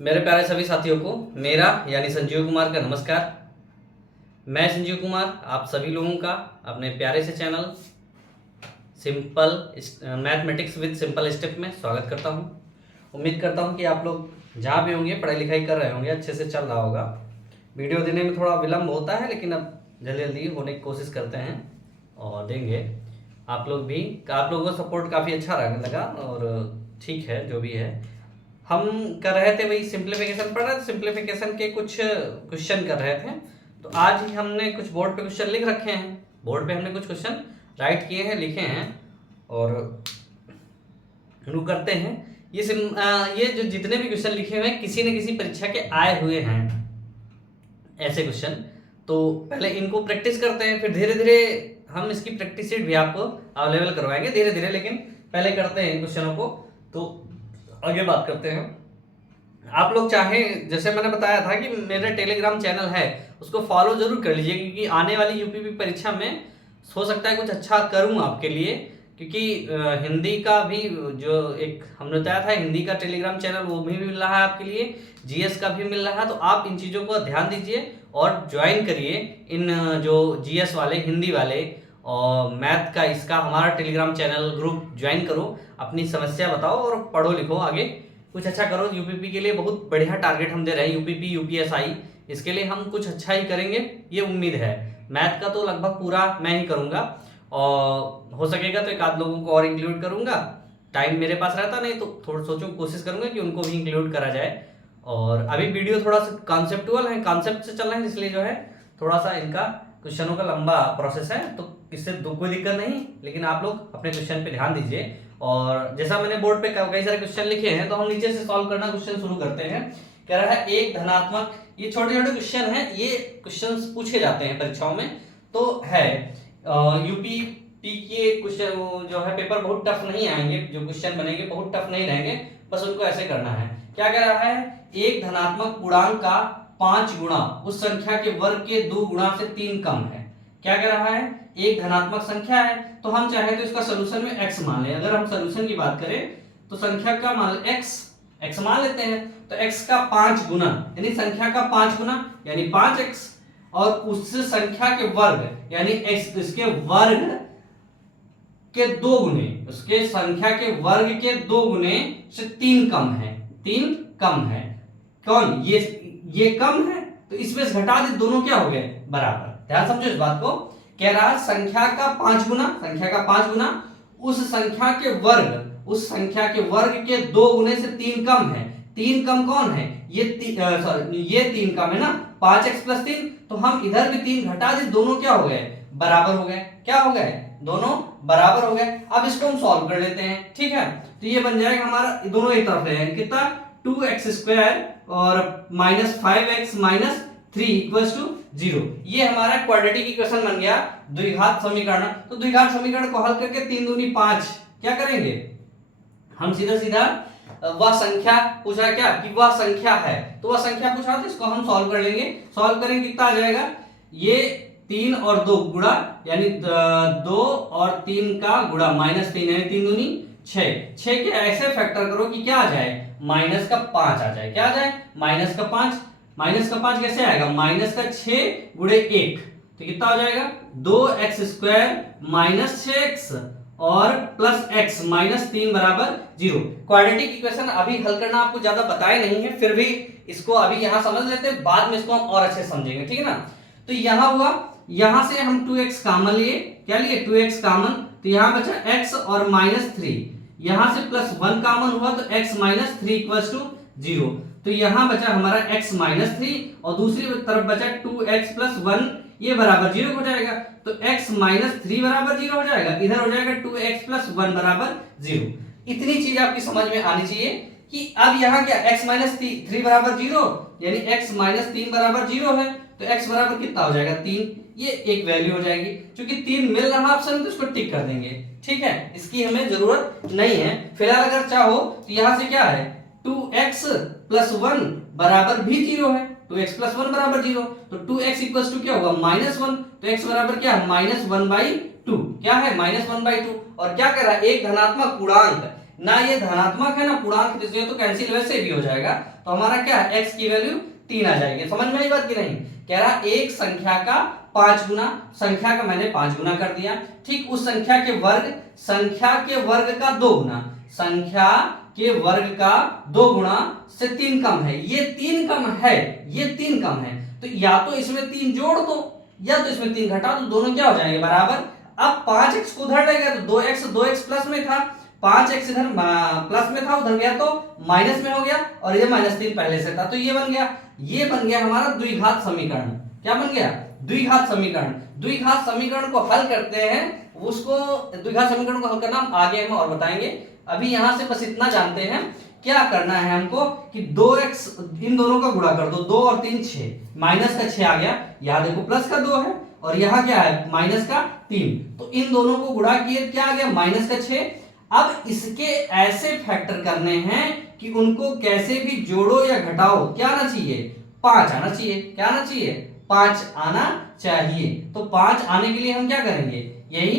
मेरे प्यारे सभी साथियों को मेरा यानी संजीव कुमार का नमस्कार। मैं संजीव कुमार आप सभी लोगों का अपने प्यारे से channel simple mathematics with simple step में स्वागत करता हूं। उम्मीद करता हूं कि आप लोग जहां भी होंगे पढ़ाई लिखाई कर रहे होंगे, अच्छे से चल रहा होगा। वीडियो देने में थोड़ा विलम्ब होता है, लेकिन अब जल्दी जल्दी होने की कोशिश करते हैं और देंगे। आप लोगों का सपोर्ट काफ़ी अच्छा रहने लगा और ठीक है, जो भी है हम कर रहे थे वही सिंप्लीफिकेशन पढ़ रहे थे। सिंप्लीफिकेशन के कुछ क्वेश्चन कर रहे थे, तो आज ही हमने कुछ बोर्ड पे क्वेश्चन लिख रखे हैं। बोर्ड पे हमने कुछ क्वेश्चन राइट किए हैं, लिखे हैं और शुरू करते हैं। ये जो जितने भी क्वेश्चन लिखे हुए हैं किसी न किसी परीक्षा के आए हुए हैं ऐसे क्वेश्चन। तो पहले इनको प्रैक्टिस करते हैं, फिर धीरे धीरे हम इसकी प्रैक्टिस शीट भी आपको अवेलेबल करवाएंगे धीरे धीरे। लेकिन पहले करते हैं इन क्वेश्चनों को, तो आगे बात करते हैं। आप लोग चाहें, जैसे मैंने बताया था कि मेरा टेलीग्राम चैनल है, उसको फॉलो जरूर कर लीजिए, क्योंकि आने वाली यूपीपी परीक्षा में हो सकता है कुछ अच्छा करूं आपके लिए। क्योंकि हिंदी का भी जो एक हमने बताया था, हिंदी का टेलीग्राम चैनल वो भी मिल रहा है आपके लिए, जीएस का भी मिल रहा है। तो आप इन चीज़ों को ध्यान दीजिए और ज्वाइन करिए इन जो जीएस वाले, हिंदी वाले और मैथ का इसका हमारा टेलीग्राम चैनल ग्रुप ज्वाइन करो। अपनी समस्या बताओ और पढ़ो लिखो, आगे कुछ अच्छा करो। यूपीपी के लिए बहुत बढ़िया टारगेट हम दे रहे हैं, यूपीपी यूपीएसआई, इसके लिए हम कुछ अच्छा ही करेंगे, ये उम्मीद है। मैथ का तो लगभग पूरा मैं ही करूँगा और हो सकेगा तो एक आध लोगों को और इंक्लूड करूँगा। टाइम मेरे पास रहता नहीं तो थोड़ा सोचो, कोशिश करूँगा कि उनको भी इंक्लूड करा जाए। और अभी वीडियो थोड़ा सा कॉन्सेप्टुअल है, कॉन्सेप्ट से चल रहे हैं, इसलिए जो है थोड़ा सा इनका क्वेश्चनों का लंबा प्रोसेस है, तो इससे कोई दिक्कत नहीं। लेकिन आप लोग अपने क्वेश्चन पे ध्यान दीजिए। और जैसा मैंने बोर्ड पे कई सारे क्वेश्चन लिखे हैं, तो हम नीचे से सॉल्व करना क्वेश्चन शुरू करते हैं। कह रहा है एक धनात्मक, ये छोटे छोटे क्वेश्चन हैं, ये क्वेश्चन पूछे जाते हैं परीक्षाओं में। तो है यूपीपी के क्वेश्चन जो है पेपर बहुत टफ नहीं आएंगे, जो क्वेश्चन बनेंगे बहुत टफ नहीं रहेंगे, बस उनको ऐसे करना है। क्या कह रहा है, एक धनात्मक पूर्णांक का 5 गुणा उस संख्या के वर्ग के 2 गुणा से 3 कम है। क्या कह रहा है, एक धनात्मक संख्या है, तो हम चाहे तो इसका सोल्यूशन में x मान लें। अगर हम सोल्यूशन की बात करें तो संख्या का मान x मान लेते हैं, तो x का 5 गुना यानी संख्या का 5 गुना यानी 5x, और उस संख्या के वर्ग यानी x, इसके वर्ग के 2 गुने, उसके संख्या के वर्ग के 2 गुने से 3 कम है। 3 कम है, कौन ये कम है, तो इसमें से घटा दे, दोनों क्या हो गए बराबर। ध्यान समझो इस बात को। कह रहा है संख्या का 5 गुना उस संख्या के वर्ग के 2 गुने से 3 कम है। 3 कम कौन है, ये 3 कम है ना, 5x + 3, तो हम इधर भी 3 घटा दे, दोनों क्या हो गए बराबर हो गए। क्या हो गए, दोनों बराबर हो गए। अब इसको हम सॉल्व कर लेते हैं, ठीक है। तो ये बन जाएगा हमारा, दोनों एक तरफ है कितना, 2x² और -5x - 3 = 0। ये हमारा क्वाड्रेटिक इक्वेशन बन गया, द्विघात समीकरण। तो द्विघात समीकरण को हल करके 3 दूनी 5 क्या करेंगे हम, सीधा वह संख्या पूछा क्या कि वह संख्या है, तो वह संख्या पूछा तो इसको हम सॉल्व कर लेंगे। सॉल्व करेंगे कितना आ जाएगा, ये 3 और 2 गुणा यानी 2 और 3 का गुणा -3 यानी 3 दूनी 6 के ऐसे फैक्टर करो कि क्या आ जाए, -5 आ जाए। क्या आ जाए, -5 कैसे आएगा, -6 × 1, तो कितना हो जाएगा 2x² - 6x और +x -3 = 0। क्वाड्रेटिक इक्वेशन अभी हल करना आपको ज्यादा बताया नहीं है, फिर भी इसको अभी यहां समझ लेते हैं, बाद में इसको हम और अच्छे समझेंगे, ठीक है ना। तो यहां हुआ, यहां से हम 2x कॉमन लिए, क्या लिए 2x कॉमन, तो यहां बचा x और -3, यहां से +1 कॉमन हुआ तो x - 3 = 0। तो यहां बचा हमारा x - 3 और दूसरी तरफ बचा 2x + 1, ये बराबर 0 हो जाएगा। तो x - 3 बराबर 0 हो जाएगा, इधर हो जाएगा 2x + 1 बराबर 0। इतनी चीज आपकी समझ में आनी चाहिए कि अब यहाँ क्या, x - 3 बराबर 0 यानी x - 3 बराबर 0 है, तो x बराबर कितना हो जाएगा 3, ये एक वैल्यू हो जाएगी। क्योंकि 3 मिल रहा ऑप्शन, तो इसको टिक कर देंगे, ठीक है, इसकी हमें जरूरत नहीं है फिलहाल। अगर चाहो तो यहां से क्या है, 2x + 1 बराबर भी 0 है, 2x + 1 बराबर 0, तो 2x = क्या होगा -1, तो x बराबर क्या है -1/2, क्या है -1/2। और क्या कर रहा है, एक धनात्मक पूर्णांक ना ये धनात्मक है ना पूर्णांक, इसलिए तो कैंसिल वैसे भी हो जाएगा। तो हमारा क्या है, x की वैल्यू 3 आ जाएगी। समझ में आई बात की नहीं? कह रहा एक संख्या का 5 गुना, संख्या का मैंने 5 गुना कर दिया, ठीक उस संख्या के वर्ग का 2 गुना, संख्या के वर्ग का 2 गुना से 3 कम है, ये 3 कम है, ये 3 कम है, तो या तो इसमें 3 जोड़ दो या तो इसमें 3 घटा दो, दोनों क्या हो जाएंगे बराबर। अब 5x को उधर ले गया तो 2x प्लस में था, 5x इधर प्लस में था, उधर गया तो माइनस में हो गया, और ये -3 पहले से था, तो ये बन गया हमारा द्विघात समीकरण। क्या बन गया? द्विघात समीकरण। द्विघात समीकरण को हल करते हैं, उसको द्विघात समीकरण को हल करना हम आगे हम और बताएंगे। अभी यहां से बस इतना जानते हैं, क्या करना है हमको कि 2x इन दोनों का गुणा कर दो, 2 और 3 6, माइनस का 6 आ गया, यहां देखो प्लस का 2 है और यहां क्या है माइनस का 3, तो इन दोनों को गुणा किए क्या आ गया माइनस का 6। अब इसके ऐसे फैक्टर करने हैं कि उनको कैसे भी जोड़ो या घटाओ, क्या आना चाहिए 5 आना चाहिए। क्या आना चाहिए? 5 आना चाहिए। तो 5 आने के लिए हम क्या करेंगे, यही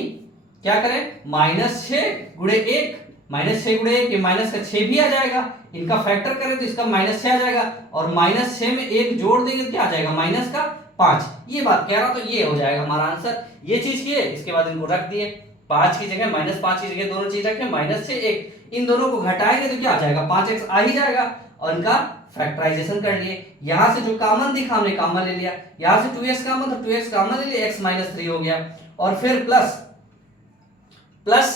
क्या करें, -6 गुणे 1, -6 गुणे 1, ये माइनस का 6 भी आ जाएगा, इनका फैक्टर करें तो इसका -6 आ जाएगा, और -6 में 1 जोड़ देंगे तो क्या आ जाएगा माइनस का 5। ये बात कह रहा, तो ये हो जाएगा हमारा आंसर। ये चीज किए, इसके बाद इनको रख दिए, 5 की जगह -5 की जगह दोनों चीज रखें, -6 1, इन दोनों को घटाएंगे तो क्या आ जाएगा 5x आ ही जाएगा, और इनका फैक्टराइजेशन कर लिए। यहां से जो कॉमन दिखा हमने कॉमन ले लिया, यहां से 2x कॉमन, तो 2x कॉमन ले लिया, x -3 हो गया, और फिर प्लस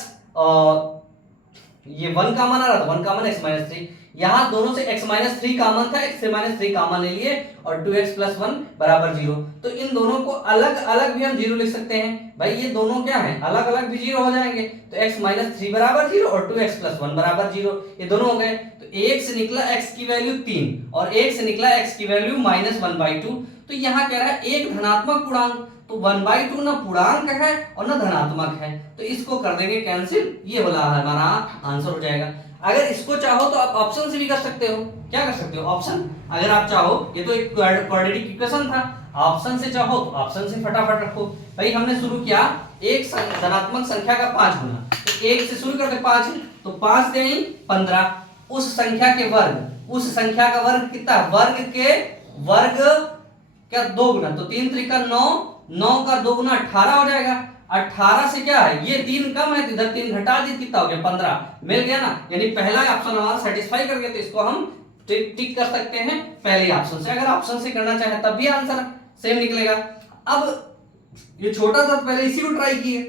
ये 1 कॉमन आ रहा था, 1 कॉमन x -3, यहां दोनों से x -3 कॉमन था, x से -3 कॉमन ले लिए, और 2x + 1 बराबर 0। तो इन दोनों को अलग अलग भी हम 0 लिख सकते हैं भाई, ये दोनों क्या है अलग अलग भी 0 हो जाएंगे, तो x -3 बराबर 0 और 2x + 1 बराबर 0, ये दोनों हो गए। तो 1 से निकला x की वैल्यू 3 और 1 से निकला x की वैल्यू -1/2। तो यहाँ कह रहा है एक धनात्मक पूर्णांक, तो 1/2 ना पूर्णांक है और ना धनात्मक है, तो इसको कर देंगे कैंसिल, ये वाला हमारा आंसर हो जाएगा। अगर इसको चाहो तो आप ऑप्शन से भी कर सकते हो। क्या कर सकते हो? ऑप्शन, अगर आप चाहो, ये तो एक क्वाड्रेटिक इक्वेशन था, ऑप्शन से चाहो तो ऑप्शन से फटाफट रखो। भाई हमने शुरू किया एक धनात्मक संख्या का 5 गुना, तो 1 से शुरू करते 5, तो 5 से 15, उस संख्या के वर्ग, उस संख्या का वर्ग कितना, वर्ग के वर्ग क्या 2 गुना, तो 3 त्रिका 9, 9 का 2 गुना 18 हो जाएगा। 18 से क्या है, ये 3 कम है तो इधर 3 घटा दी, कितना हो गया 15, मिल गया ना, यानी पहला ऑप्शन हमारा सेटिस्फाई कर गया, तो इसको हम टिक कर सकते हैं पहले ऑप्शन से। अगर ऑप्शन से करना चाहे तब भी आंसर सेम निकलेगा। अब ये छोटा सा पहले इसी को ट्राई किए,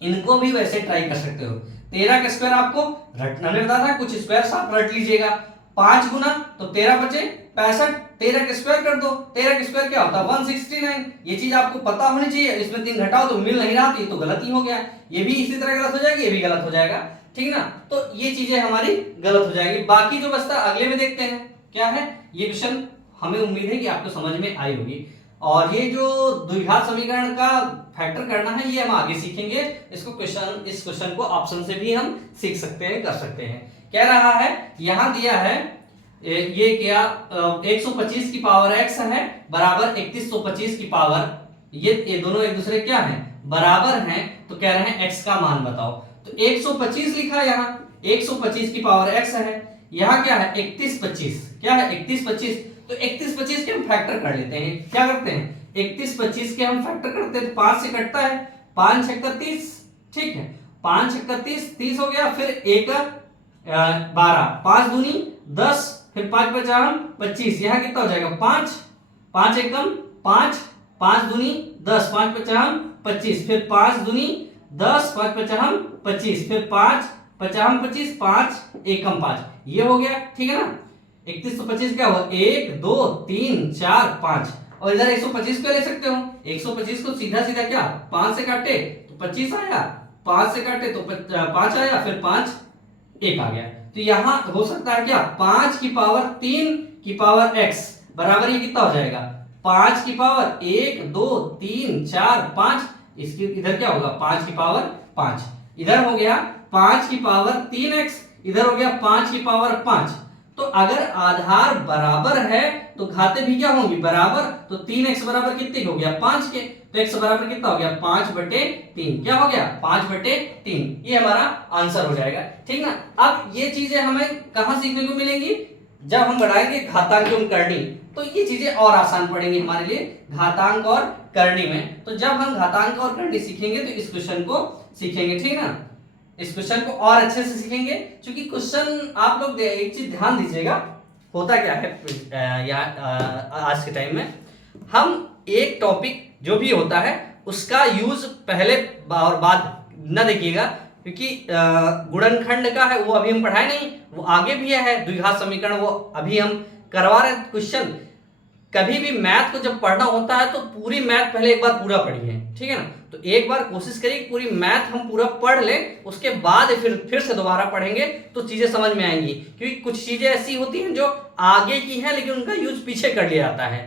इनको भी वैसे ट्राई कर सकते हो। 13 का स्क्वायर आपको रटना नहीं बताया था, कुछ स्क्वायर आप रट लीजिएगा। 5 गुना तो 13 बचे 65, 13 का स्क्वायर कर दो, 13 का स्क्वायर क्या होता है 169, ये चीज आपको पता होनी चाहिए। इसमें 3 घटाओ तो मिल नहीं रहा थी, तो गलती हो गया, ये भी इसी तरह गलत हो जाएगी, ये भी गलत हो जाएगा, ठीक ना। तो ये चीजें हमारी गलत हो जाएगी। बाकी जो बचता अगले में देखते हैं क्या है। ये क्वेश्चन हमें उम्मीद है कि आपको समझ में आई होगी, और ये जो द्विघात समीकरण का फैक्टर करना है ये हम आगे सीखेंगे। इस क्वेश्चन को ऑप्शन से भी हम सीख सकते हैं, कर सकते हैं। कह रहा है यहां दिया है ये क्या 125 की पावर x है बराबर 3125 की पावर, ये दोनों एक दूसरे क्या है बराबर हैं, तो कह रहे हैं x का मान बताओ। तो 125 लिखा, यहाँ 125 की पावर x है, यहाँ क्या है 3125, क्या है 3125, तो 3125 के हम फैक्टर कर लेते हैं। क्या करते हैं 3125 के हम फैक्टर करते हैं, तो 5 से कटता है, 5 6 30, ठीक है 5 6 30 हो गया, फिर 1 12, 5 दूनी 10, फिर 5 बचा हम 25, यहाँ कितना हो जाएगा 5 5 एकम 5, 5 दूनी 10, 5 बचा हम 25, फिर 5 दूनी 10, 5 बचा हम 25, फिर 5 बचा हम 25, 5 एकम 5, ये हो गया, ठीक है ना। 3125 क्या हुआ 1 2 3 4 5, और इधर 125 को ले सकते हो, 125 को सीधा सीधा क्या 5 से काटे तो 25 आया, 5 से काटे तो 5 आया, फिर 5 1 आ गया। तो यहां हो सकता है क्या 5 की पावर 3 की पावर x बराबर ये कितना हो जाएगा 5 की पावर 1 2 3 4 5, इसकी इधर क्या होगा 5 की पावर 5, इधर हो गया 5 की पावर 3x, इधर हो गया 5 की पावर 5। तो अगर आधार बराबर है तो घाते भी क्या होंगी बराबर, तो 3x बराबर कितने हो गया 5 के, तो x बराबर कितना हो गया 5/3। क्या हो गया 5/3, ये हमारा आंसर हो जाएगा। ठीक ना। अब ये चीजें हमें कहाँ सीखने को मिलेंगी, जब हम बढ़ाएंगे घातांक एवं करनी, तो ये चीजें और आसान पड़ेंगी हमारे लिए घातांक और करनी में। तो जब हम घातांक और करनी सीखेंगे तो इस क्वेश्चन को सीखेंगे। ठीक ना, इस क्वेश्चन को और अच्छे से सीखेंगे, क्योंकि क्वेश्चन आप लोग एक चीज ध्यान दीजिएगा, होता क्या है आज के टाइम में हम एक टॉपिक जो भी होता है उसका यूज पहले और बाद न देखिएगा, क्योंकि गुणनखंड का है वो अभी हम पढ़ाए नहीं, वो आगे भी है द्विघात समीकरण, वो अभी हम करवा रहे हैं क्वेश्चन। कभी भी मैथ को जब पढ़ना होता है तो पूरी मैथ पहले एक बार पूरा पढ़िए। ठीक है ना, तो एक बार कोशिश करिए पूरी मैथ हम पूरा पढ़ लें, उसके बाद फिर से दोबारा पढ़ेंगे तो चीजें समझ में आएंगी। क्योंकि कुछ चीजें ऐसी होती हैं जो आगे की हैं लेकिन उनका यूज पीछे कर लिया जाता है,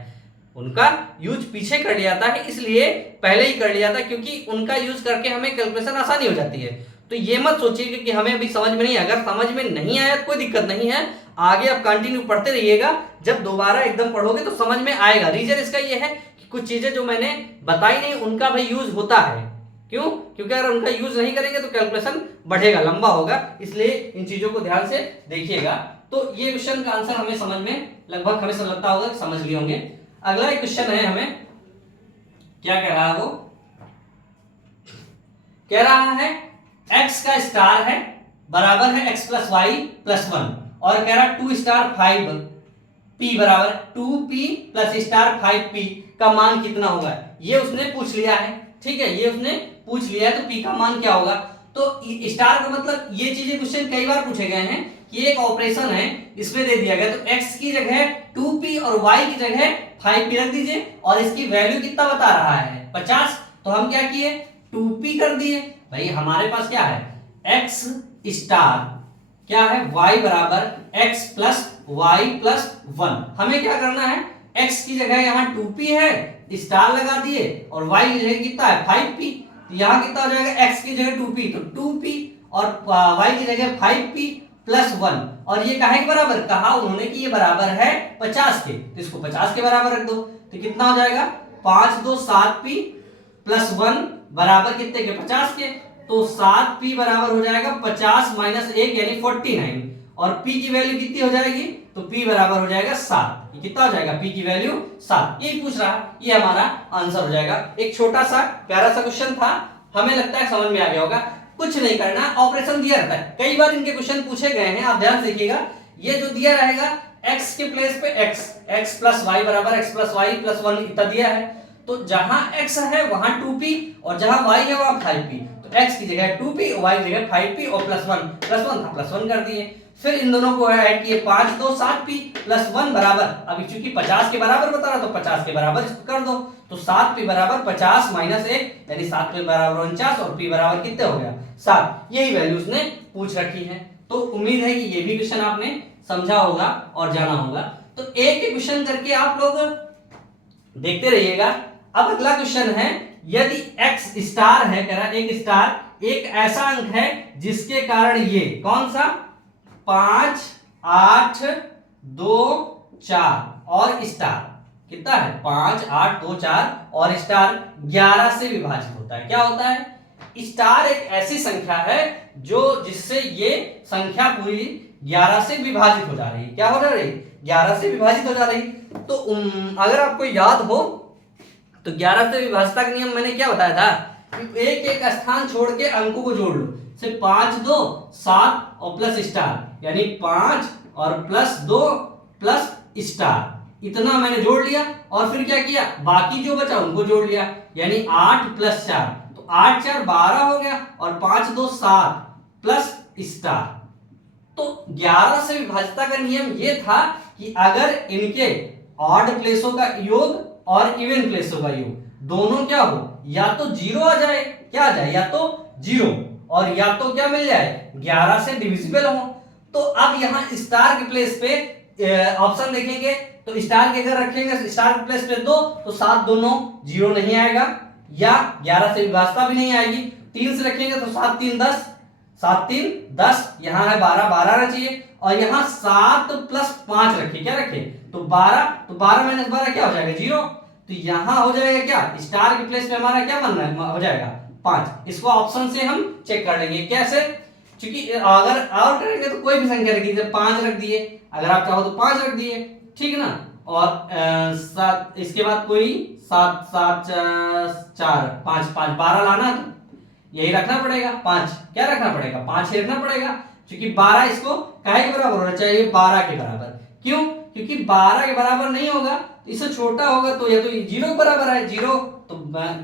उनका यूज पीछे कर लिया जाता है, इसलिए पहले ही कर लिया जाता है, क्योंकि उनका यूज करके हमें कैलकुलेशन आसानी हो जाती है। तो ये मत सोचिए कि हमें अभी समझ में नहीं, अगर समझ में नहीं आया तो कोई दिक्कत नहीं है, आगे आप कंटिन्यू पढ़ते रहिएगा, जब दोबारा एकदम पढ़ोगे तो समझ में आएगा। रीजन इसका ये है कि कुछ चीजें जो मैंने बताई नहीं उनका भाई यूज होता है। क्यों? क्योंकि अगर उनका यूज नहीं करेंगे तो कैलकुलेशन बढ़ेगा, लंबा होगा, इसलिए इन चीजों को ध्यान से देखिएगा। तो ये क्वेश्चन का आंसर हमें समझ में लगभग हमें लगता होगा कि समझ लिए होंगे। अगला एक क्वेश्चन है, हमें क्या कह रहा है, वो कह रहा है x का स्टार है बराबर है x + y + 1, और कह रहा 2 स्टार 5 p बराबर 2p + स्टार 5p का मान कितना होगा, ये उसने पूछ लिया है। ठीक है, ये उसने पूछ लिया है, तो p का मान क्या होगा। तो स्टार का मतलब ये चीजें क्वेश्चन कई बार पूछे गए हैं कि एक ऑपरेशन है, इसमें दे दिया गया तो x की जगह 2p और y की जगह 5p रख दीजिए, और इसकी वैल्यू कितना बता रहा है 50, तो हम क्या किए 2p कर दिए। भाई हमारे पास क्या है x स्टार क्या है y बराबर x + y + 1, हमें क्या करना है x की जगह यहाँ 2p है, स्टार लगा दिए, और y की जगह कितना है 5p, तो यहाँ कितना हो जाएगा x की जगह 2p तो 2p और y की जगह 5p + 1, और ये काहे के बराबर कहा उन्होंने कि ये बराबर है 50 के, तो इसको 50 के बराबर रख दो, तो कितना हो जाएगा 5 2 7p + 1 बराबर कितने के 50 के, तो 7p बराबर हो जाएगा 50 - 1 यानी 49, और p की वैल्यू कितनी हो जाएगी, तो p बराबर हो जाएगा 7। ये कितना हो जाएगा p की वैल्यू 7, यही पूछ रहा, ये हमारा आंसर हो जाएगा। एक छोटा सा प्यारा सा क्वेश्चन था, हमें लगता है समझ में आ गया होगा। कुछ नहीं करना, ऑपरेशन दिया रहता है, कई बार इनके क्वेश्चन पूछे गए हैं, आप ध्यान से देखिएगा। ये जो दिया रहेगा x के प्लेस पे x + y बराबर x + y + 1 इतना दिया है, तो जहां x है वहां 2p और जहां y है वहां 5p, तो x की जगह 2p y की जगह 5p और +1 था +1 कर दिए। फिर इन दोनों को ऐड किए 5 2 7p + 1 बराबर, अभी चूंकि 50 के बराबर बता रहा तो 50 के बराबर इसको कर दो, तो 7p बराबर 50 - 1 यानी 7p बराबर 49, और p बराबर कितने हो गया 7, यही वैल्यू उसने पूछ रखी है। तो उम्मीद है कि ये भी क्वेश्चन आपने समझा होगा और जाना होगा। तो एक एक क्वेश्चन करके आप लोग देखते रहिएगा। अब अगला क्वेश्चन है, यदि x स्टार है, कह रहा एक स्टार एक ऐसा अंक है जिसके कारण ये कौन सा 5 8 2 4 और स्टार कितना है 5 8 2 4 और स्टार 11 से विभाजित होता है। क्या होता है, स्टार एक ऐसी संख्या है जो जिससे ये संख्या पूरी 11 से विभाजित हो जा रही है। क्या हो रही है 11 से विभाजित हो जा रही। तो अगर आपको याद हो तो 11 से विभाजता का नियम मैंने क्या बताया था कि एक एक स्थान छोड़ के अंकों को जोड़ लो, से 5 2 7 और प्लस स्टार, यानी 5 और +2 प्लस स्टार, इतना मैंने जोड़ लिया, और फिर क्या किया बाकी जो बचा उनको जोड़ लिया, यानी 8 + 4, तो 8 4 12 हो गया, और 5 2 7 प्लस स्टार। तो 11 से विभाजता का नियम ये था कि अगर इनके ऑड प्लेसों का योग और इवन प्लेसों का योग दोनों क्या हो, या तो 0 आ जाए, क्या आ जाए, या तो 0 और या तो क्या मिल जाए 11 से डिविजिबल हो। तो अब यहाँ स्टार के प्लेस पे ऑप्शन देखेंगे, तो स्टार के अगर रखेंगे स्टार के प्लेस पे 2 तो 7 2 9 0 नहीं आएगा, या 11 से विभाजता भी नहीं आएगी। 3 से रखेंगे तो 7 3 10, 7 3 10, यहाँ है 12 12 आना चाहिए, और यहाँ 7 + 5 रखे, क्या रखे तो 12, तो 12 - 12 क्या हो जाएगा 0, तो यहाँ हो जाएगा क्या, स्टार के प्लेस पे हमारा क्या बनना है, हो जाएगा 5। इसको ऑप्शन से हम चेक कर लेंगे कैसे, क्योंकि अगर और करेंगे तो कोई भी संख्या रखिए, जैसे 5 रख दिए, अगर आप चाहो तो 5 रख दिए, ठीक ना। और 7 इसके बाद कोई 7 7 4 5 5 12 लाना, तो यही रखना पड़ेगा 5, क्या रखना पड़ेगा 5 ही रखना पड़ेगा, क्योंकि 12 इसको काहे के बराबर होना चाहिए, 12 के बराबर। क्यों, क्योंकि 12 के बराबर नहीं होगा तो इससे छोटा होगा, तो या तो 0 के बराबर है, 0 तो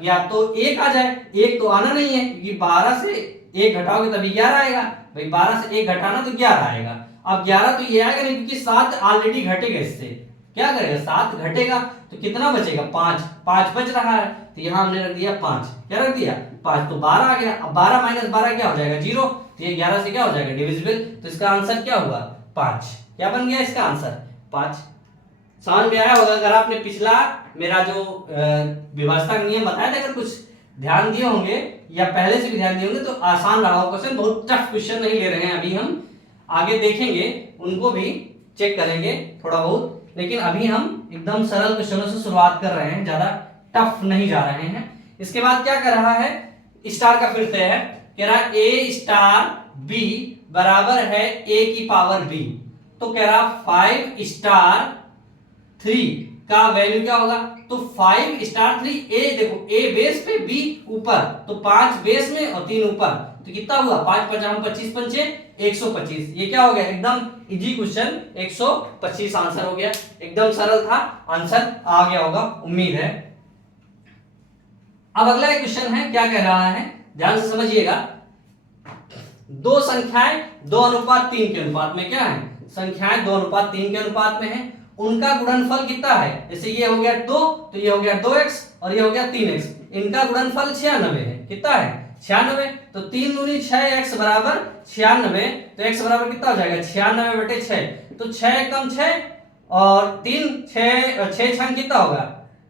या तो 1 आ जाए, 1 तो आना नहीं है, क्योंकि 12 से 1 घटाओगे तभी 11 आएगा, भाई 12 से 1 घटाना तो 11 आएगा। अब 11 तो ये आएगा नहीं, क्योंकि 7 ऑलरेडी घटेगा, इससे क्या करेगा 7 घटेगा तो कितना बचेगा 5, 5 बच रहा है, तो यहाँ हमने रख दिया 5, क्या रख दिया 5, तो 12 आ गया। अब 12 माइनस 12 क्या हो जाएगा 0, तो ये 11 से क्या हो जाएगा डिविजिबल, तो इसका आंसर क्या हुआ 5, क्या बन गया इसका आंसर 5। समझ में आया होगा, अगर आपने पिछला मेरा जो विभाजता का नियम बताया था, अगर कुछ ध्यान दिए होंगे या पहले से भी ध्यान दिए होंगे तो आसान रहा हो क्वेश्चन, बहुत टफ क्वेश्चन नहीं ले रहे हैं अभी, हम आगे देखेंगे उनको भी चेक करेंगे थोड़ा बहुत, लेकिन अभी हम एकदम सरल क्वेश्चनों से शुरुआत कर रहे हैं, ज्यादा टफ नहीं जा रहे हैं। इसके बाद क्या कर रहा है, स्टार का फिर से है, कह रहा है a स्टार b बराबर है a की पावर b, तो कह रहा 5 स्टार 3 का वैल्यू क्या होगा, तो 5 स्टार 3 a, देखो a बेस पे b ऊपर, तो 5 बेस में और 3 ऊपर, तो कितना हुआ 5 5 25 पंचे 125, ये क्या हो गया एकदम इजी क्वेश्चन, 125 आंसर हो गया, एकदम सरल था, आंसर आ गया होगा उम्मीद है। अब अगला क्वेश्चन है, क्या कह रहा है ध्यान से समझिएगा, दो संख्याएं 2:3 के अनुपात में, क्या है संख्याएं 2:3 के अनुपात में है, उनका गुणनफल कितना है, जैसे ये हो गया 2 तो ये हो गया 2x और ये हो गया 3x, इनका गुणनफल 96 है, कितना है 96, तो 3 दूनी 6x बराबर 96, तो x बराबर कितना हो जाएगा 96/6, तो 6 कम 6 और 3 6 छंग कितना होगा,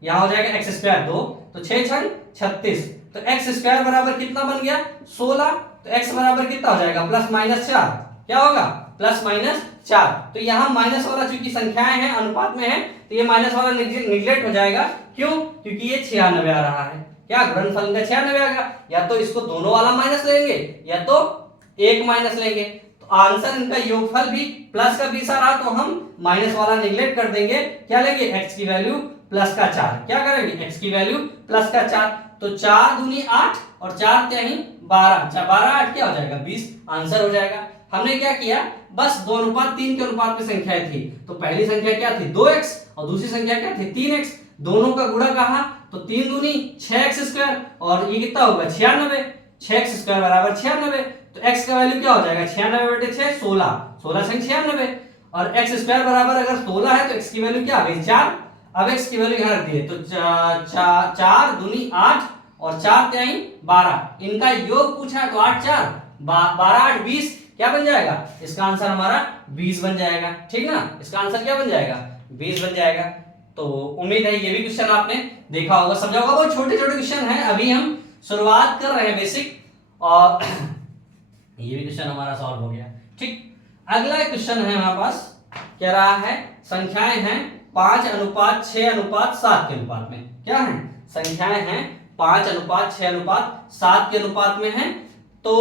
यहाँ हो जाएगा x स्क्वायर 2, तो 6 छंग 36, तो x स्क्वायर बराबर कितना बन गया 16, तो x बराबर कितना हो जाएगा +-4, क्या होगा +-4, तो यहाँ माइनस वाला चूंकि संख्याएं हैं अनुपात में है, तो ये माइनस वाला निगलेक्ट हो जाएगा, क्यों, क्योंकि ये 96 आ रहा है, क्या गुणनफल का 96 आ गया, या तो इसको दोनों वाला माइनस लेंगे या तो एक माइनस लेंगे, तो आंसर इनका योगफल भी प्लस का 20 आ रहा, तो हम माइनस वाला निगलेक्ट कर देंगे, क्या लेंगे x की वैल्यू +4, क्या करेंगे x की वैल्यू +4, तो 4 दूनी 8 और 4 त्याही 12, 12 8 क्या हो जाएगा 20, आंसर हो जाएगा। हमने क्या किया, बस 2:3 के अनुपात में संख्याएं थी, तो पहली संख्या क्या थी 2x और दूसरी संख्या क्या थी 3x, दोनों का गुणा कहा, तो 3 दूनी 6x² और ये कितना होगा 96, 6x² बराबर 96, तो x का वैल्यू क्या हो जाएगा 96/6 16, 16 छंग 96, और x² बराबर अगर 16 है तो x की वैल्यू क्या आ गई 4, अब x की वैल्यू यहाँ रख दिए, तो 4 दूनी 8 और 4 त्याई 12, इनका योग पूछा है, तो 8 4 12 8 20, क्या बन जाएगा इसका आंसर हमारा 20 बन जाएगा, ठीक ना, इसका आंसर क्या बन जाएगा 20 बन जाएगा। तो उम्मीद है ये भी क्वेश्चन आपने देखा होगा, समझा होगा, बहुत छोटे छोटे क्वेश्चन हैं, अभी हम शुरुआत कर रहे हैं बेसिक, और ये भी क्वेश्चन हमारा सॉल्व हो गया, ठीक। अगला क्वेश्चन है हमारे पास, कह रहा है संख्याएं हैं 5:6:7 के अनुपात में, क्या है संख्याएं हैं 5:6:7 के अनुपात में है, तो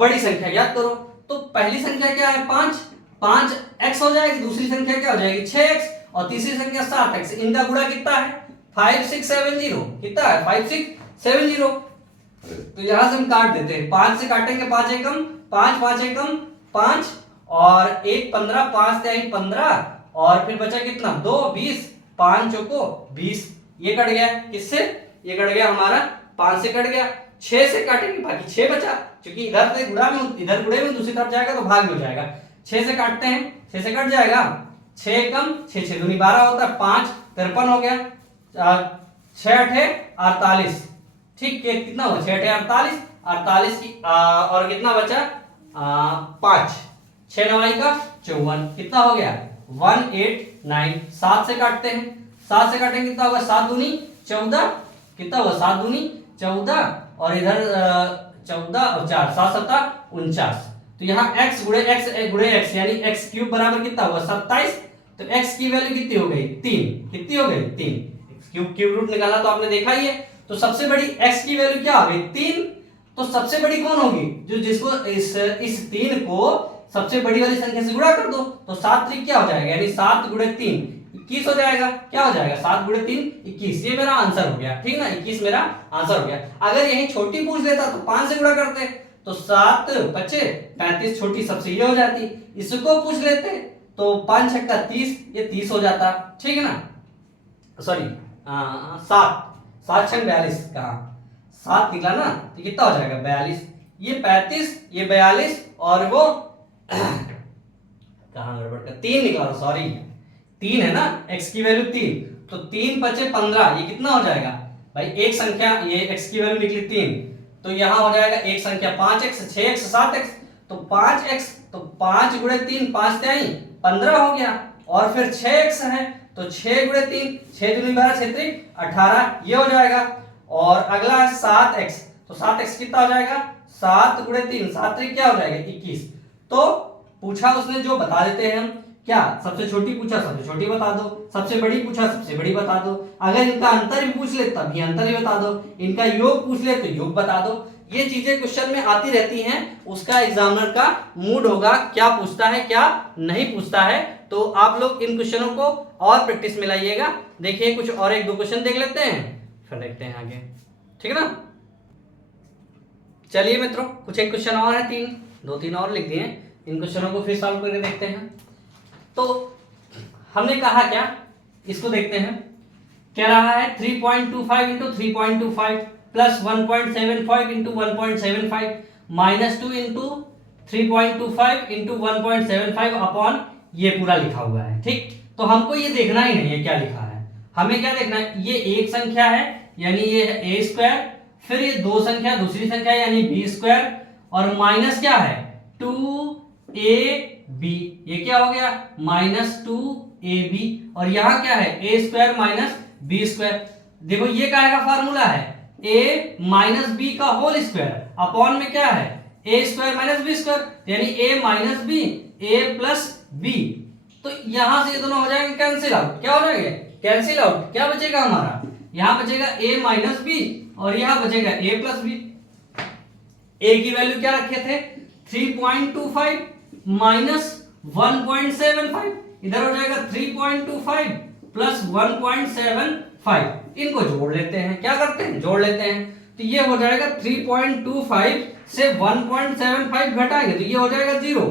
बड़ी संख्या याद करो, तो पहली संख्या क्या है 5x हो जाएगी, दूसरी संख्या क्या हो जाएगी 6x और तीसरी संख्या 7x, इनका गुणा कितना है 5670, कितना है 5670, तो यहां से हम काट देते हैं, 5 से काटेंगे 5 एकम 5 5 एकम 5 और 1 15, 5 त्याई 15 और फिर बचा कितना 2 20, 5 चौको 20, ये कट गया किससे, ये कट गया हमारा 5 से कट गया, 6 से काटेंगे बाकी 6 बचा, क्योंकि इधर से गुणा में इधर गुणे में दूसरी तरफ जाएगा तो भाग में हो जाएगा, 6 से काटते हैं 6 से कट जाएगा, 6 कम 6 6 दूनी 12 होता है, 5 53 हो गया, 6 8 48, ठीक है कितना हुआ 6 8 48, 48 की और कितना बचा 5, 6 9 का 54, कितना हो गया 189, 7 से काटते हैं, 7 से काटेंगे कितना होगा 7 दूनी 14, कितना हुआ 7 दूनी 14 और इधर 14 और 4 7 7 49, तो यहाँ x गुणे x यानी x³ बराबर कितना हुआ 27, तो x की वैल्यू कितनी हो गई 3, कितनी हो गई 3, क्यूब रूट निकाला तो आपने देखा ही है। तो सबसे बड़ी x की वैल्यू क्या आ गई 3, तो सबसे बड़ी कौन होगी जो जिसको इस 3 को सबसे बड़ी वाली संख्या से गुणा कर दो, तो 7 3 क्या हो जाएगा, यानी 7 गुणे 3 21 हो जाएगा। क्या हो जाएगा 7 गुणे 3 21, ये मेरा आंसर हो गया, ठीक ना, 21 मेरा आंसर हो गया। अगर यही छोटी पूछ लेता तो 5 से गुणा करते, तो 7 बचे 35, छोटी सबसे ये हो जाती। इसको पूछ लेते तो 5 छक्का 30, ये 30 हो जाता, ठीक है ना, सॉरी 7 छक 42, कहा 7 निकला ना, तो कितना हो जाएगा 42, ये 35, ये 42 और वो कहां गड़बड़ का 3 निकला, सॉरी 3 है ना, x की वैल्यू 3, तो 3 बचे 15, ये कितना हो जाएगा भाई, एक संख्या, ये x की वैल्यू निकली 3, तो यहां हो जाएगा एक संख्या 5x 6x 7x, तो 5x, तो 5 गुणे 3 5 3 15 हो गया, और फिर 6x है तो 6 गुणे 3 6 दूनी 12 6 3 18, ये हो जाएगा। और अगला है 7x, तो 7x कितना हो जाएगा 7 गुणे 3 7 3 क्या हो जाएगा 21। तो पूछा उसने जो बता देते हैं हम, क्या सबसे छोटी पूछा सबसे छोटी बता दो, सबसे बड़ी पूछा सबसे बड़ी बता दो, अगर इनका अंतर भी पूछ ले तब भी अंतर ही बता दो, इनका योग पूछ ले तो योग बता दो। ये चीजें क्वेश्चन में आती रहती हैं, उसका एग्जामिनर का मूड होगा क्या पूछता है क्या नहीं पूछता है। तो आप लोग इन क्वेश्चनों को और प्रैक्टिस में लाइएगा। देखिए कुछ और एक दो क्वेश्चन देख लेते हैं, फिर देखते हैं आगे, ठीक है ना। चलिए मित्रों, कुछ एक क्वेश्चन और है, 2-3 और लिख दिए, इन क्वेश्चनों को फिर सॉल्व करके देखते हैं। तो हमने कहा क्या, इसको देखते हैं, कह रहा है 3.25 into 3.25 plus 1.75 into 1.75 minus 2 into 3.25 into 1.75 upon ये पूरा लिखा हुआ है, ठीक। तो हमको ये देखना ही नहीं है क्या लिखा है, हमें क्या देखना है, ये एक संख्या है यानी ये है ए स्क्वायर, फिर ये दो संख्या दूसरी संख्या यानी बी स्क्वायर, और माइनस क्या है 2ab, ये क्या हो गया -2ab, और यहां क्या है a square minus b square. देखो ये क्या का फार्मूला है, a माइनस बी का होल स्क्वायर अपॉन में क्या है a square minus b square, यानी a minus b a plus b. तो यहां से ये दोनों हो जाएंगे कैंसिल आउट, क्या हो जाएंगे कैंसिल आउट, क्या बचेगा हमारा, यहां बचेगा a माइनस बी और यहां बचेगा a प्लस बी। a की वैल्यू क्या रखे थे 3.25 माइनस 1.75, इधर हो जाएगा 3.25 प्लस 1.75, इनको जोड़ लेते हैं, क्या करते हैं जोड़ लेते हैं, तो ये हो जाएगा 3.25 से 1.75 घटाएंगे तो ये हो जाएगा 0,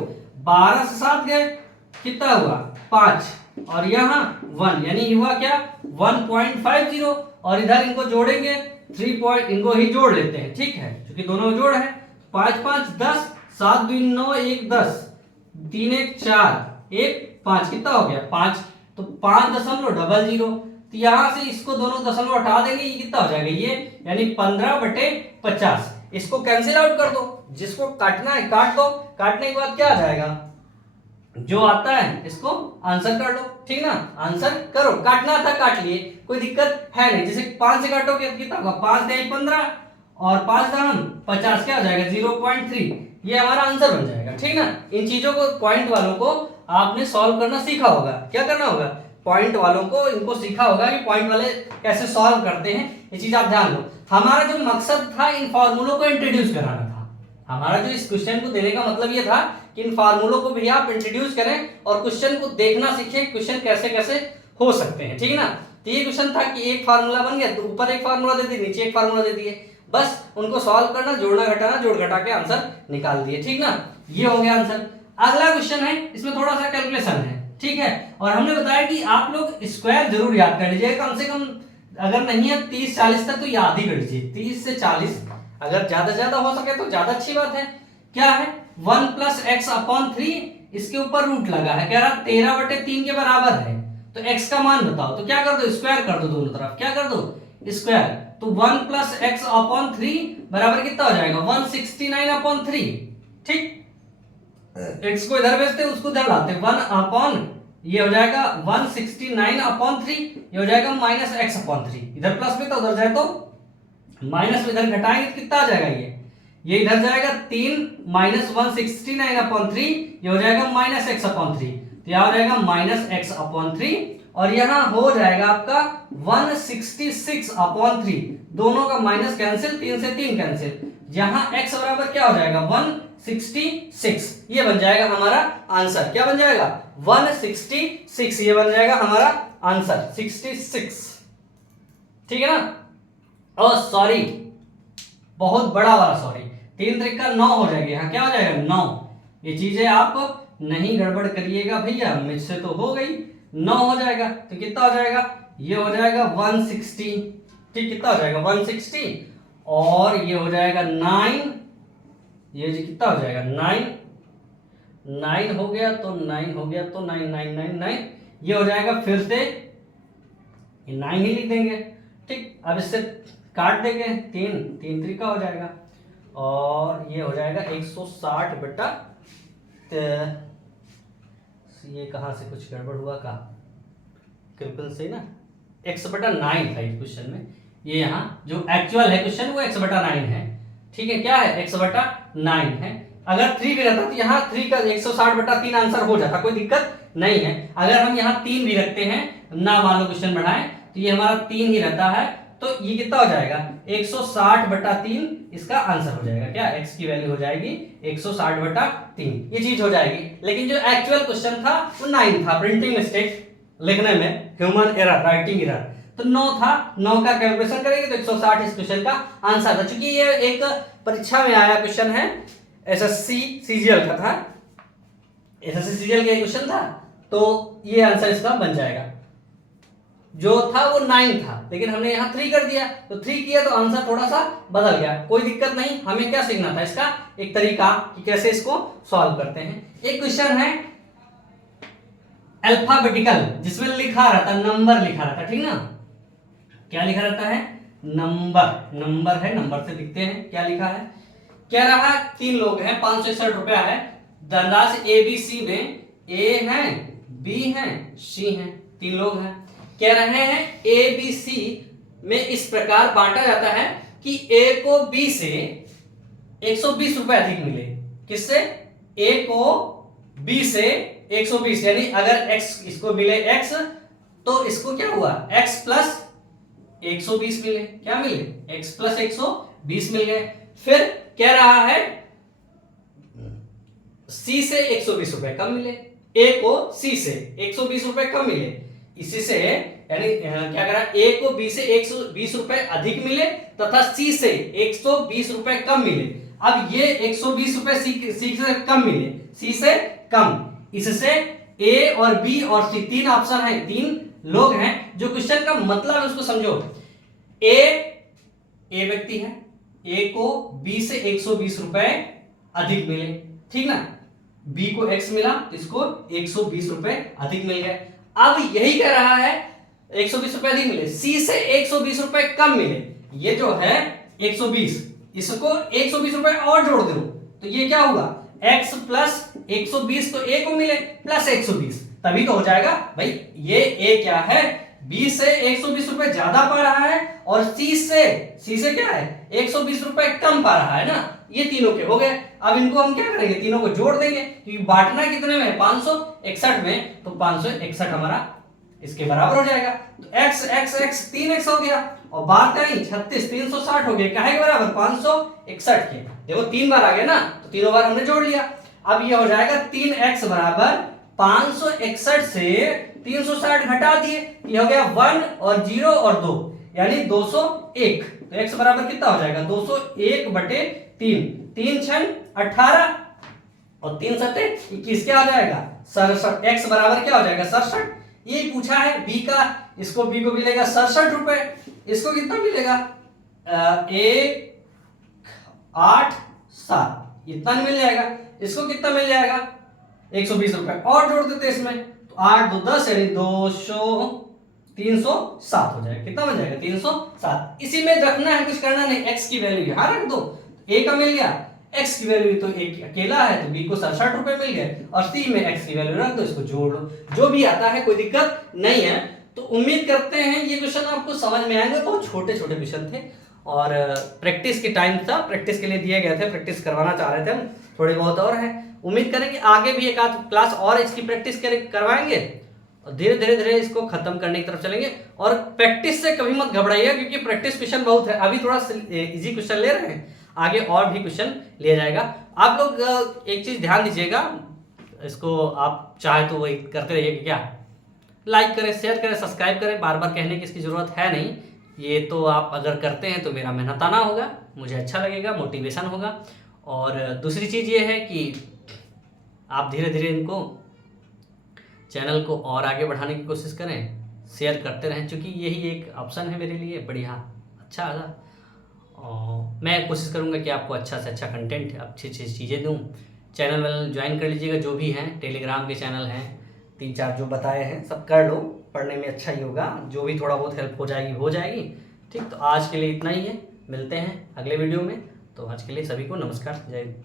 12 से 7 गए कितना हुआ 5, और यहाँ 1 यानी हुआ क्या 1.50, और इधर इनको जोड़ेंगे 3 इनको ही जोड़ लेते हैं, ठीक है, क्योंकि दोनों में जोड़ है, 5 5 10 7 2 9 1 10 3 1 4 1 5 कितना हो गया 5, तो 5.00, तो यहां से इसको दोनों दशमलव हटा देंगे, ये कितना हो जाएगा ये यानी 15/50, इसको कैंसिल आउट कर दो, जिसको काटना है काट दो, काटने के बाद क्या आ जाएगा जो आता है इसको आंसर कर लो, ठीक ना, आंसर करो, काटना था काट लिए, कोई दिक्कत है नहीं। जैसे 5 से काटोगे कितना होगा 5 × 15 और 5 × 50 क्या हो जाएगा 0.3, ये हमारा आंसर बन जाएगा, ठीक ना। इन चीजों को पॉइंट वालों को आपने सॉल्व करना सीखा होगा, क्या करना होगा पॉइंट वालों को इनको सीखा होगा कि पॉइंट वाले कैसे सॉल्व करते हैं, ये चीज आप ध्यान दो। हमारा जो मकसद था इन फार्मूलों को इंट्रोड्यूस कराना था, हमारा जो इस क्वेश्चन को देने का मतलब ये था कि इन फार्मूलों को भी आप इंट्रोड्यूस करें और क्वेश्चन को देखना सीखें, क्वेश्चन कैसे कैसे हो सकते हैं, ठीक ना। तो ये क्वेश्चन था कि एक फार्मूला बन गया तो ऊपर एक फार्मूला दे दिए नीचे एक फार्मूला दे दिए, बस उनको सॉल्व करना, जोड़ना घटाना, जोड़ घटा के आंसर निकाल दिए, ठीक ना, ये हो गया आंसर। अगला क्वेश्चन है, इसमें थोड़ा सा कैलकुलेशन है, ठीक है, और हमने बताया कि आप लोग स्क्वायर जरूर याद कर लीजिए, कम से कम अगर नहीं है 30-40 तक तो याद ही कर लीजिए, 30 से 40, अगर ज्यादा हो सके तो ज्यादा अच्छी बात है। क्या है 1 + x/3, इसके ऊपर रूट लगा है, कह रहा 13/3 के बराबर है, तो x का मान बताओ, तो क्या कर दो स्क्वायर कर दो दोनों तरफ, क्या कर दो स्क्वायर, तो 1 + x/3 बराबर कितना हो जाएगा 169/3, ठीक, x को इधर भेजते उसको इधर लाते 1 ये हो जाएगा 169/3, ये हो जाएगा -x/3, इधर प्लस में तो उधर जाए तो माइनस में, इधर घटाएंगे तो कितना आ जाएगा ये इधर जाएगा 3 - 169/3, ये हो जाएगा -x/3, तो यहाँ हो जाएगा -x/3 और यहाँ हो जाएगा आपका 166/3। दोनों का माइनस कैंसिल, 3 से 3 कैंसिल, यहाँ x बराबर क्या हो जाएगा 166। ये बन जाएगा हमारा आंसर। क्या बन जाएगा 166, ये बन जाएगा हमारा आंसर 66। ठीक है ना। और सॉरी, बहुत बड़ा वाला सॉरी, 3 त्रिका 9 हो जाएगी। यहाँ क्या हो जाएगा 9। ये चीजें आप नहीं गड़बड़ करिएगा भैया, मुझसे तो हो गई। 9 हो जाएगा तो कितना हो जाएगा, ये हो जाएगा 160। ठीक, कितना हो जाएगा 160 और ये हो जाएगा 9। ये जी कितना हो जाएगा 9 हो गया तो 9 हो गया तो 9 9 9 9। ये हो जाएगा फिर से ये 9 ही लिख देंगे। ठीक, अब इससे काट देंगे, 3 त्रिका हो जाएगा और ये हो जाएगा 160 बटा, ये कहाँ से कुछ गड़बड़ हुआ का, बिल्कुल सही ना, x/9 था इस क्वेश्चन में। ये यहाँ जो एक्चुअल है क्वेश्चन वो x/9 है। ठीक है, क्या है x/9 है। अगर 3 भी रहता तो यहाँ 3 का 160/3 आंसर हो जाता, कोई दिक्कत नहीं है। अगर हम यहाँ 3 भी रखते हैं ना, मान लो क्वेश्चन बढ़ाएं तो ये हमारा 3 ही रहता है, तो ये कितना हो जाएगा 160/3 इसका आंसर हो जाएगा। क्या x की वैल्यू हो जाएगी 160/3, ये चीज हो जाएगी। लेकिन जो एक्चुअल क्वेश्चन था वो 9 था, प्रिंटिंग मिस्टेक लिखने में, ह्यूमन एरर, राइटिंग एरर, तो 9 था। 9 का कैलकुलेशन करेंगे तो 160 इस क्वेश्चन का आंसर था। चूंकि ये एक परीक्षा में आया क्वेश्चन है, एसएससी सीजीएल का था, एसएससी सीजीएल का क्वेश्चन था, तो ये आंसर इसका बन जाएगा। जो था वो 9 था, लेकिन हमने यहाँ 3 कर दिया, तो 3 किया तो आंसर थोड़ा सा बदल गया, कोई दिक्कत नहीं। हमें क्या सीखना था, इसका एक तरीका कि कैसे इसको सॉल्व करते हैं। एक क्वेश्चन है अल्फाबेटिकल, जिसमें लिखा रहता है नंबर, लिखा रहता है, ठीक ना, क्या लिखा रहता है नंबर है, नंबर से लिखते हैं। क्या लिखा है, कह रहा 3 लोग हैं, 561 रुपया है, धनराशि ABC में A है, B है, C है, 3 लोग हैं। कह रहे हैं ABC में इस प्रकार बांटा जाता है कि A को B से 120 रुपए अधिक मिले। किससे, A को B से 120, यानी अगर X इसको मिले X तो इसको क्या हुआ X प्लस 120 मिले। क्या मिले, X प्लस 120 मिल गए। फिर कह रहा है C से 120 रुपए कम मिले, A को C से 120 रुपए कम मिले। इसी से यानी क्या करा, A को B से 120 रुपए अधिक मिले तथा C से 120 रुपए कम मिले। अब ये 120 रुपए C से कम मिले, C से कम। इससे A और B और C 3 ऑप्शन है, 3 लोग हैं। जो क्वेश्चन का मतलब है उसको समझो। A व्यक्ति है, A को B से 120 रुपए अधिक मिले, ठीक ना, B को X मिला तो इसको 120 रुपए अधिक मिल गए। अब यही कह रहा है 120 रुपए अधिक मिले, C से 120 रुपए कम मिले। ये जो है 120, इसको 120 रुपए और जोड़ दो तो ये क्या होगा, x प्लस 120 तो A को मिले प्लस 120, तभी तो हो जाएगा भाई। ये A क्या है, B से 120 रुपए ज्यादा पा रहा है और C से क्या है 120 रुपए कम पा रहा है ना। ये तीनों के हो गए। अब इनको हम क्या करेंगे, तीनों को जोड़ देंगे, क्योंकि बांटना कितने में है 561 में, तो 561 हमारा इसके बराबर हो जाएगा। तो x 3x हो गया और बात नहीं 36 360 हो गया, काहे के बराबर 561 के। देखो 3 बार आ गया ना, तो तीनों बार हमने जोड़ लिया। अब ये हो जाएगा 3x बराबर 561 से 360 घटा दिए, ये हो गया 1 और 0 और 2 यानी 201। तो x बराबर कितना हो जाएगा 201 बटे 3, 3 छन 18 और 3 सत्ते 21, क्या हो जाएगा 67। x बराबर क्या हो जाएगा 67। ये पूछा है B का, इसको B को मिलेगा 67 रुपए, इसको कितना मिलेगा 187, इतना नहीं मिल जाएगा। इसको कितना मिल जाएगा 120 रुपए और जोड़ देते इसमें, तो 8 2 10 यानी 307 हो जाएगा। कितना बन जाएगा 307। इसी में रखना है, कुछ करना नहीं। x की वैल्यू यहां रख दो, A का मिल गया, x की वैल्यू तो एक अकेला है तो B को 67 रुपए मिल गए और C में x की वैल्यू रख दो, इसको जोड़ लो, जो भी आता है कोई दिक्कत नहीं है। तो उम्मीद करते हैं ये क्वेश्चन आपको समझ में आएंगे। बहुत छोटे छोटे क्वेश्चन थे और प्रैक्टिस के टाइम था, प्रैक्टिस के लिए दिए गए थे, प्रैक्टिस करवाना चाह रहे थे हम, थोड़े बहुत और है उम्मीद करेंगे आगे भी एक आध क्लास और इसकी प्रैक्टिस करवाएंगे और धीरे धीरे धीरे इसको खत्म करने की तरफ चलेंगे। और प्रैक्टिस से कभी मत घबराइएगा, क्योंकि प्रैक्टिस क्वेश्चन बहुत है। अभी थोड़ा इजी क्वेश्चन ले रहे हैं, आगे और भी क्वेश्चन लिया जाएगा। आप लोग एक चीज ध्यान दीजिएगा, इसको आप चाहे तो वही करते रहिए, क्या लाइक करें, शेयर करें, सब्सक्राइब करें। बार बार कहने की इसकी जरूरत है नहीं, ये तो आप अगर करते हैं तो मेरा मेहनताना होगा, मुझे अच्छा लगेगा, मोटिवेशन होगा। और दूसरी चीज़ ये है कि आप धीरे धीरे इनको चैनल को और आगे बढ़ाने की कोशिश करें, शेयर करते रहें, क्योंकि यही एक ऑप्शन है मेरे लिए बढ़िया अच्छा आधा। और मैं कोशिश करूँगा कि आपको अच्छा से अच्छा कंटेंट, अच्छी अच्छी चीज़ें दूँ। चैनल वाले ज्वाइन कर लीजिएगा, जो भी हैं टेलीग्राम के चैनल हैं 3-4 जो बताए हैं सब कर लो, पढ़ने में अच्छा ही होगा, जो भी थोड़ा बहुत हेल्प हो जाएगी। ठीक, तो आज के लिए इतना ही है, मिलते हैं अगले वीडियो में। तो आज के लिए सभी को नमस्कार, जय हिंद।